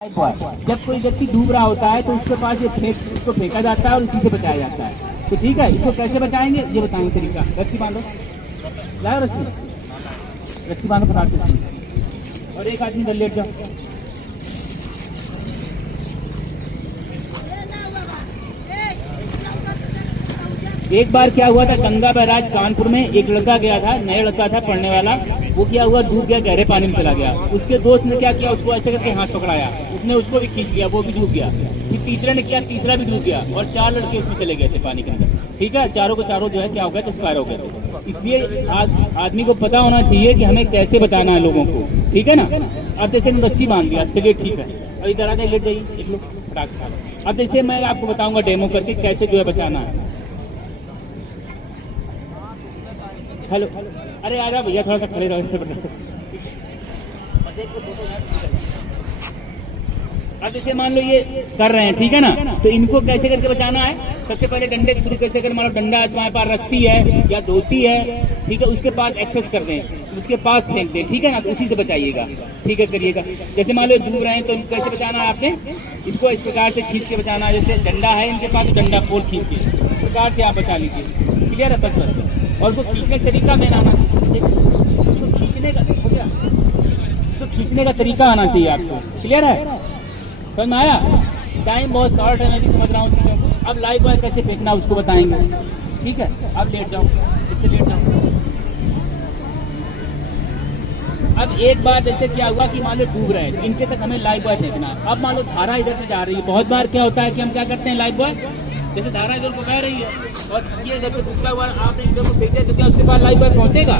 जब कोई व्यक्ति डूब रहा होता है तो उसके पास ये उसको फेंका जाता है और इसी से बचाया जाता है। तो ठीक है, इसको कैसे बचाएंगे ये बताएंगे तरीका। रस्सी बांधो, लाओ रस्सी बांधो फटाक से, और एक आदमी इधर लेट जाओ। एक बार क्या हुआ था, गंगा बैराज कानपुर में एक लड़का गया था, नया लड़का था पढ़ने वाला। वो क्या हुआ, डूब गया, गहरे पानी में चला गया। उसके दोस्त ने क्या किया, उसको ऐसे करके हाथ पकड़ाया, उसने उसको भी खींच लिया, वो भी डूब गया। फिर तीसरे ने किया, तीसरा भी डूब गया, और 4 लड़के उसमें चले गए थे पानी के अंदर। ठीक है, चारों को चारों जो है क्या हो गया, एक्सपायर हो गए थे। इसलिए आदमी को पता होना चाहिए कि हमें कैसे बचाना है लोगों को। ठीक है ना। अब जैसे रस्सी बांध दिया, चलिए ठीक है, और इधर आगे लेट जाइए, एक लोग फटाक से। अब जैसे मैं आपको बताऊंगा डेमो करके कैसे जो है बचाना है। हेलो, अरे आ जाओ भैया, थोड़ा सा खड़े रहो। अब जैसे मान लो ये कर रहे हैं, ठीक है ना, तो इनको कैसे करके बचाना है। सबसे पहले डंडे के थ्रू कैसे कर, मान लो डंडा है, तुम्हारे पास रस्सी है या धोती है, ठीक है, उसके पास एक्सेस कर दें, उसके पास फेंक दें, ठीक है ना, तो उसी से बचाइएगा। ठीक है, करिएगा। जैसे मान लो डूब रहे हैं तो इनको कैसे बचाना है आपने, इसको इस प्रकार से खींच के बचाना है। जैसे डंडा है इनके पास, डंडा पोल खींच के इस प्रकार से आप बचा लीजिए। क्लियर है, बस। और उसको खींचने का तरीका मैंने आना चाहिए, उसको खींचने का हो गया, इसको खींचने का तरीका आना चाहिए आपको। क्लियर है, समझ में आया। टाइम बहुत शॉर्ट है, मैं भी समझ रहा हूँ चीजों को। अब लाइव बॉय कैसे फेंकना उसको बताएंगे। ठीक है, अब लेट जाओ, इससे लेट जाओ। अब एक बार जैसे क्या हुआ कि मान लो डूब रहे हैं, इनके तक हमें लाइव बॉय फेंकना है। अब मान लो धारा इधर से जा रही है, बहुत बार क्या होता है कि हम क्या करते हैं, लाइव बॉय जैसे धारा इधर को बह रही है और ये इधर से घुसता हुआ आपने इधर को फेंक दिया, तो क्या उसके पास लाइव बॉय पहुंचेगा।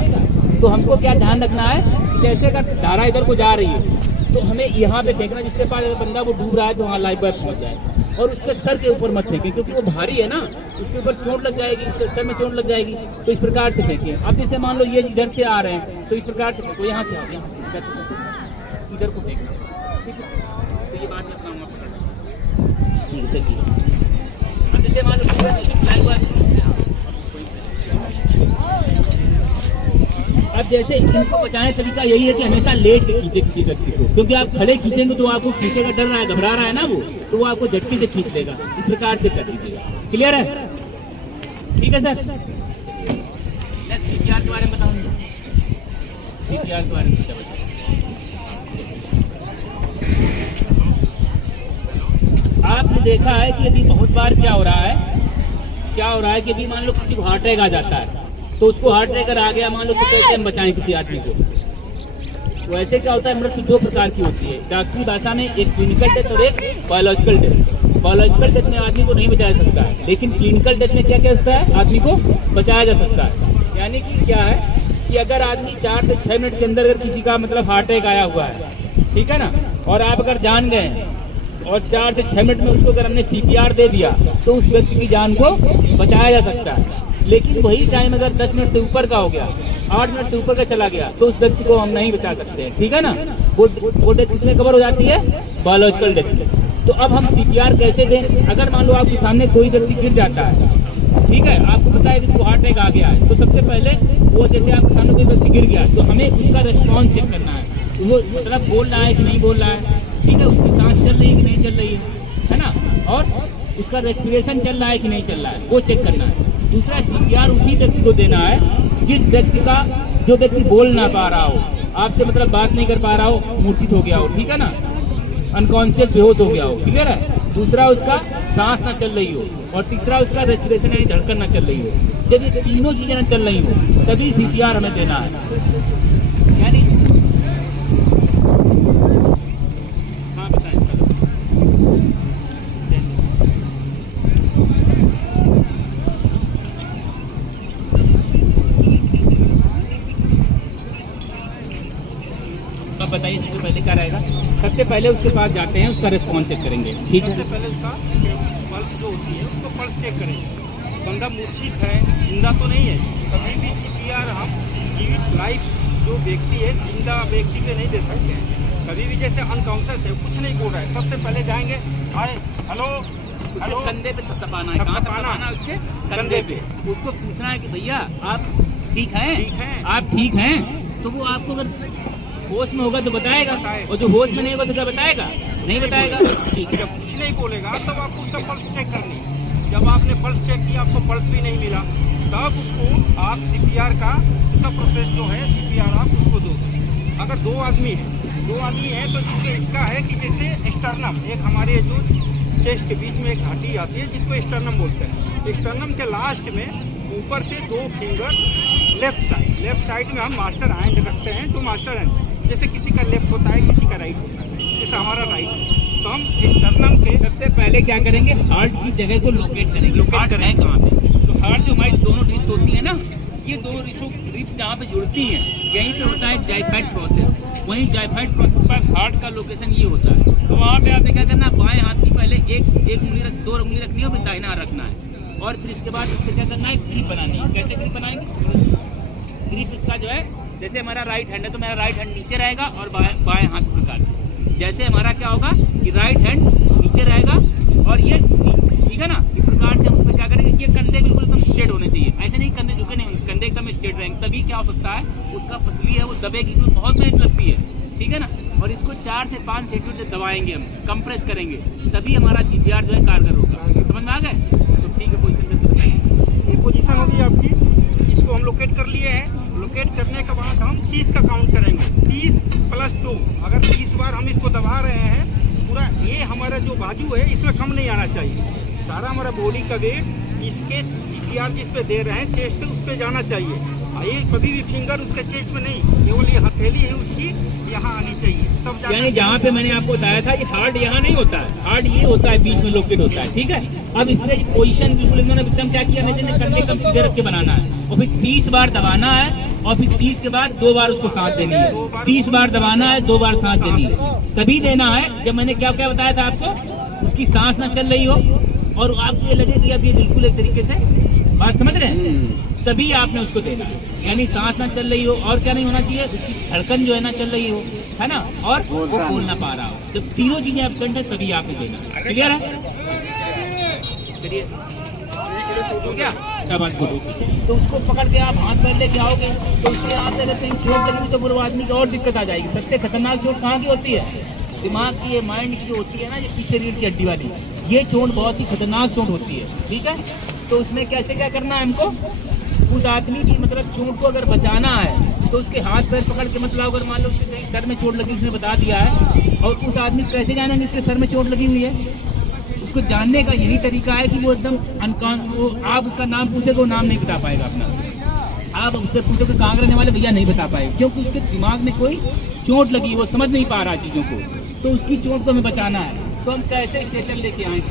तो हमको क्या ध्यान रखना है कि जैसे अगर धारा इधर को जा रही है तो हमें यहाँ पे फेंकना, जिससे पास बंदा वो डूब रहा है तो वहाँ लाइव बॉय पहुंच जाए। और उसके सर के ऊपर मत फेंके, क्योंकि वो भारी है ना, उसके ऊपर चोट लग जाएगी, उसके सर में चोट लग जाएगी। तो इस प्रकार से फेंके। अब जैसे मान लो ये इधर से आ रहे हैं तो इस प्रकार से फेंको, यहाँ से आओ, यहाँ से इधर को फेंकना। ठीक है, तो ये बात मैं बताऊँगा। ठीक है, चलिए। जैसे मान लो अब जैसे इनको बचाने का तरीका यही है कि हमेशा लेट के खींचे किसी व्यक्ति को, क्योंकि आप खड़े खींचेंगे तो आपको खींचेगा, डर रहा है, घबरा रहा है ना वो, तो वो आपको झटके से खींच लेगा। इस प्रकार से कर दीजिएगा। क्लियर है, ठीक है सर। नेक्स्ट CPR के बारे में बताऊंगा, CPR के बारे में। आपने देखा है कि अभी बहुत बार क्या हो रहा है कि अभी मान लो किसी को हार्ट अटैक आ जाता है, तो उसको हार्ट अटैक आ गया, मान लो तो कैसे हम बचाएं किसी आदमी को। तो ऐसे क्या होता है, मृत्यु 2 प्रकार की होती है डॉक्टरी भाषा में, एक क्लिनिकल डेथ और एक बायोलॉजिकल डेथ। बायोलॉजिकल डेथ में आदमी को नहीं बचाया सकता है, लेकिन क्लिनिकल डेथ में क्या क्या होता है, आदमी को बचाया जा सकता है। यानी कि क्या है कि अगर आदमी 4 से 6 मिनट के अंदर अगर किसी का मतलब हार्ट अटैक आया हुआ है, ठीक है ना, और आप अगर जान गए और 4 से 6 मिनट में उसको अगर हमने CPR दे दिया तो उस व्यक्ति की जान को बचाया जा सकता है। लेकिन वही टाइम अगर 10 मिनट से ऊपर का हो गया, 8 मिनट से ऊपर का चला गया, तो उस व्यक्ति को हम नहीं बचा सकते हैं। ठीक है ना, वो डेथ किसमें कवर हो जाती है, बायोलॉजिकल डेथ में। तो अब हम CPR कैसे दें। अगर मान लो आपके सामने कोई व्यक्ति गिर जाता है, ठीक है, आपको पता है कि इसको हार्ट अटैक आ गया है, तो सबसे पहले वो जैसे आपके सामने कोई व्यक्ति गिर गया तो हमें उसका रिस्पॉन्स चेक करना है, वो मतलब बोल रहा है कि नहीं बोल रहा है, ठीक है, उसकी सांस चल रही है कि नहीं चल रही है ना, और उसका रेस्पिरेशन चल रहा है कि नहीं चल रहा है, वो चेक करना है। दूसरा CPR उसी व्यक्ति को देना है जिस व्यक्ति का, जो व्यक्ति बोल ना पा रहा हो, आपसे मतलब बात नहीं कर पा रहा हो, मूर्छित हो गया हो, ठीक है ना, अनकॉन्शियस बेहोश हो गया हो। क्लियर है। दूसरा उसका सांस ना चल रही हो, और तीसरा उसका रेस्पिरेशन यानी धड़कन ना चल रही हो। जब ये तीनों चीजें ना चल रही हो तभी CPR हमें देना है। यानी बताइए, सबसे पहले क्या रहेगा। सबसे पहले उसके पास जाते हैं, उसका रिस्पॉन्स चेक करेंगे। ठीक है, सबसे पहले उसका पल्स जो होती है उसको पल्स चेक करेंगे। बंदा मूर्छित है, जिंदा तो नहीं है। कभी भी CPR हम जीवित लाइफ जो व्यक्ति है, जिंदा व्यक्ति से नहीं दे सकते हैं। कभी भी जैसे अनकॉन्शियस है, कुछ नहीं बोल रहा है, सबसे पहले जाएंगे, हाय हेलो हेलो, कंधे पे तपाना है, कहाँ तपाना है, उसके कंधे पे। उसको पूछना है कि भैया आप ठीक हैं, आप ठीक हैं। तो वो आपको अगर होश में होगा तो बताएगा, और जो होश में नहीं होगा तो क्या बताएगा? नहीं बताएगा। ठीक है, जब कुछ नहीं बोलेगा तब आपको उसका पल्स चेक करनी। जब आपने पल्स चेक किया, आपको पल्स भी नहीं मिला, तब उसको आप सीपीआर का उसका प्रोसेस जो है सीपीआर आप उसको दो। अगर दो आदमी है तो जिससे इसका है कि जैसे स्टर्नम, एक हमारे जो चेस्ट के बीच में एक हड्डी आती है जिसको स्टर्नम बोलते हैं। स्टर्नम के लास्ट में ऊपर से 2 फिंगर लेफ्ट साइड में हम मास्टर हैंड रखते हैं। तो मास्टर हैंड जैसे किसी का लेफ्ट होता है, किसी का राइट होता है, जैसे हमारा राइट है। तो हम स्टर्नम के सबसे पहले क्या करेंगे? हार्ट की जगह को लोकेट करेंगे। हार्ट है कहाँ पे? तो हार्ट जो हमारी दोनों रिब्स होती है ना, ये दो रिब्स जहाँ पे जुड़ती हैं, यहीं पे होता है जाइफाइड प्रोसेस। वहीं जाइफाइड प्रोसेस पर हार्ट का लोकेशन ये होता है। तो वहाँ पे आपने क्या करना है? बाएं हाथ की पहले एक उंगली 2 उंगली रखनी है, फिर दाहिना हाथ रखना है, और फिर इसके बाद इसको क्या करना है? ग्रिप बनानी है। कैसे ग्रिप बनाएंगे? ग्रिप इसका जो है, जैसे हमारा राइट हैंड है तो मेरा राइट हैंड नीचे रहेगा और बाएं हाथ प्रकार से। जैसे हमारा क्या होगा कि राइट हैंड नीचे रहेगा और ये, ठीक है ना, इस प्रकार से हम उसमें क्या करेंगे कि ये कंधे बिल्कुल एकदम स्ट्रेट होने चाहिए। ऐसे नहीं कंधे झुके नहीं, कंधे एकदम स्ट्रेट रहेंगे। तभी क्या हो सकता है, उसका पतली है वो दबेगी, इसमें बहुत मेहनत लगती है, ठीक है ना। और इसको 4 से 5 सेकंड दबाएंगे, हम कंप्रेस करेंगे, तभी हमारा सीपीआर जो है कारगर होगा। समझ में आ गए? तो ठीक है, पोजीशन में बताइए। ये पोजीशन होगी आपकी। इसको हम लोकेट कर लिए हैं। लोकेट करने के बाद हम 30 का काउंट करेंगे। 30 + 2। अगर 30 बार हम इसको दबा रहे हैं, पूरा ये हमारा जो बाजू है इसमें कम नहीं आना चाहिए। सारा हमारा बॉडी का वेट इसके सीपीआर जिस पे दे रहे हैं चेस्ट पे, उस पे जाना चाहिए। ये कभी भी फिंगर उसके चेस्ट में नहीं, केवल ये हथेली है उसकी यहाँ आनी चाहिए, तब यानी जहाँ पे मैंने आपको बताया था, ये हार्ट यहाँ नहीं होता है, हार्ट ये होता है, बीच में लोकेट होता है, ठीक है। अब इसमें पोजीशन बिल्कुल इन्होंने एकदम क्या किया, मैंने कंधे कम सीधे रख के बनाना है, और फिर 30 बार दबाना है, और फिर 30 के बाद 2 बार उसको सांस देनी है। 30 बार दबाना है, 2 बार सांस देनी है। तभी देना है जब मैंने क्या क्या बताया था आपको, उसकी सांस ना चल रही हो और आपको ये लगे कि अब ये बिल्कुल एक तरीके से बात समझ रहे हैं, तभी आपने उसको देना है। यानी सांस ना चल रही हो, और क्या नहीं होना चाहिए, उसकी धड़कन जो है ना चल रही हो, है ना, और वो बोल ना पा रहा हो। जब तीनों चीजें एब्सेंट है तभी आपने देना। क्लियर है? चलिए, हो गया शाबाश को। तो उसको पकड़ के आप हाथ पैर लेके आओगे, तो उसके हाथ में अगर कहीं चोट लगेगी तो बुरे आदमी की और दिक्कत आ जाएगी। सबसे खतरनाक चोट कहाँ की होती है? दिमाग की, ये माइंड की जो होती है ना, ये पीछे रीढ़ की हड्डी वाली, ये चोट बहुत ही खतरनाक चोट होती है, ठीक है। तो उसमें कैसे क्या करना है हमको, उस आदमी की मतलब चोट को अगर बचाना है तो उसके हाथ पैर पकड़ के, मतलब अगर मान लो उसके कहीं सर में चोट लगी, उसने बता दिया है, और उस आदमी कैसे जानेंगे इसके सर में चोट लगी हुई है? उसको जानने का यही तरीका है कि वो एकदम आप उसका नाम पूछे तो वो नाम नहीं बता पाएगा अपना। आप उससे पूछोगे कहाँ रहने वाले, भैया नहीं बता पाएगा, क्योंकि उसके दिमाग में कोई चोट लगी, वो समझ नहीं पा रहा चीजों को। तो उसकी चोट को हमें बचाना है, तो हम कैसे स्टेशन लेके आए?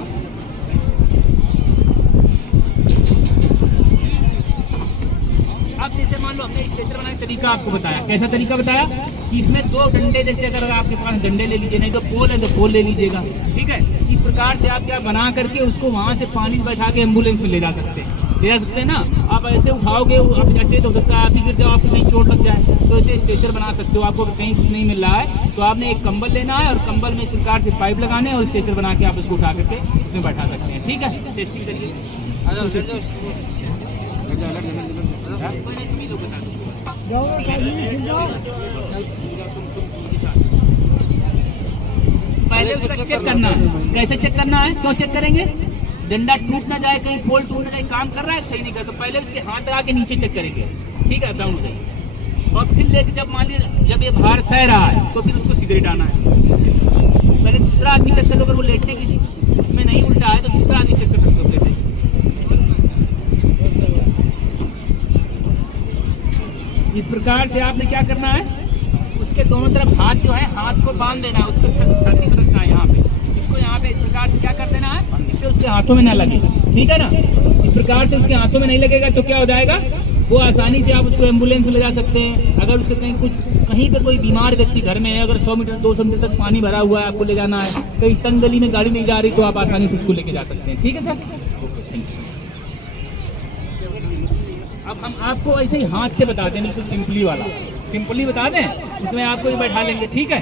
अब जैसे मान लो हमने स्ट्रेचर बनाने का तरीका आपको बताया। कैसा तरीका बताया कि इसमें 2 डंडे, जैसे अगर आपके पास डंडे ले लीजिए, नहीं तो पोल है तो पोल ले लीजिएगा, ठीक है। इस प्रकार से आप क्या बना करके उसको वहां से पानी बैठा के एम्बुलेंस में ले जा सकते हैं ना। आप ऐसे उठाओगे, आप अचेत हो सकता है, आप ही गिर जाओ, आपको कहीं चोट लग जाए, तो ऐसे स्ट्रेचर बना सकते हो। आपको कहीं कुछ नहीं मिल रहा है तो आपने एक कंबल लेना है, और कंबल में इस प्रकार से पाइप लगाने और स्ट्रेचर बना के आप उसको उठा करके उसमें बैठा सकते हैं, ठीक है। टेस्टिंग करिए। पहले उसका चेक करना है। कैसे चेक करना है, क्यों चेक करेंगे? डंडा टूट ना जाए, कहीं पोल टूट ना जाए, काम कर रहा है सही नहीं कर, तो पहले उसके हाथ लगा के नीचे चेक करेंगे, ठीक है, डाउन हो जाएगी। और फिर लेके जब मान लीजिए जब ये बाहर सह रहा है तो फिर उसको सीधे लिटाना है। पहले दूसरा आदमी चेक कर लो, अगर वो लेटने की उसमें नहीं उल्टा है तो दूसरा आदमी चेक कर सकते हो कैसे। इस प्रकार से आपने क्या करना है, उसके दोनों तरफ हाथ जो है, हाथ को बांध देना है, उसको छाती में रखना है यहाँ पे, इसको यहाँ पे इस प्रकार से क्या कर देना है, इससे उसके हाथों में ना लगे, ठीक है ना। इस प्रकार से उसके हाथों में नहीं लगेगा तो क्या हो जाएगा, वो आसानी से आप उसको एम्बुलेंस में ले जा सकते हैं। अगर उसके कहीं पे कोई बीमार व्यक्ति घर में है, अगर 100 मीटर 200 मीटर तक पानी भरा हुआ है, आपको ले जाना है, कहीं तंग गली में गाड़ी नहीं जा रही, तो आप आसानी से उसको लेके जा सकते हैं, ठीक है सर। अब हम आपको ऐसे ही हाथ से बताते हैं, बिल्कुल सिंपली बता दें, उसमें आपको ये बैठा लेंगे, ठीक है।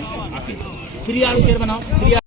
फिर आप चेयर बनाओ, फिर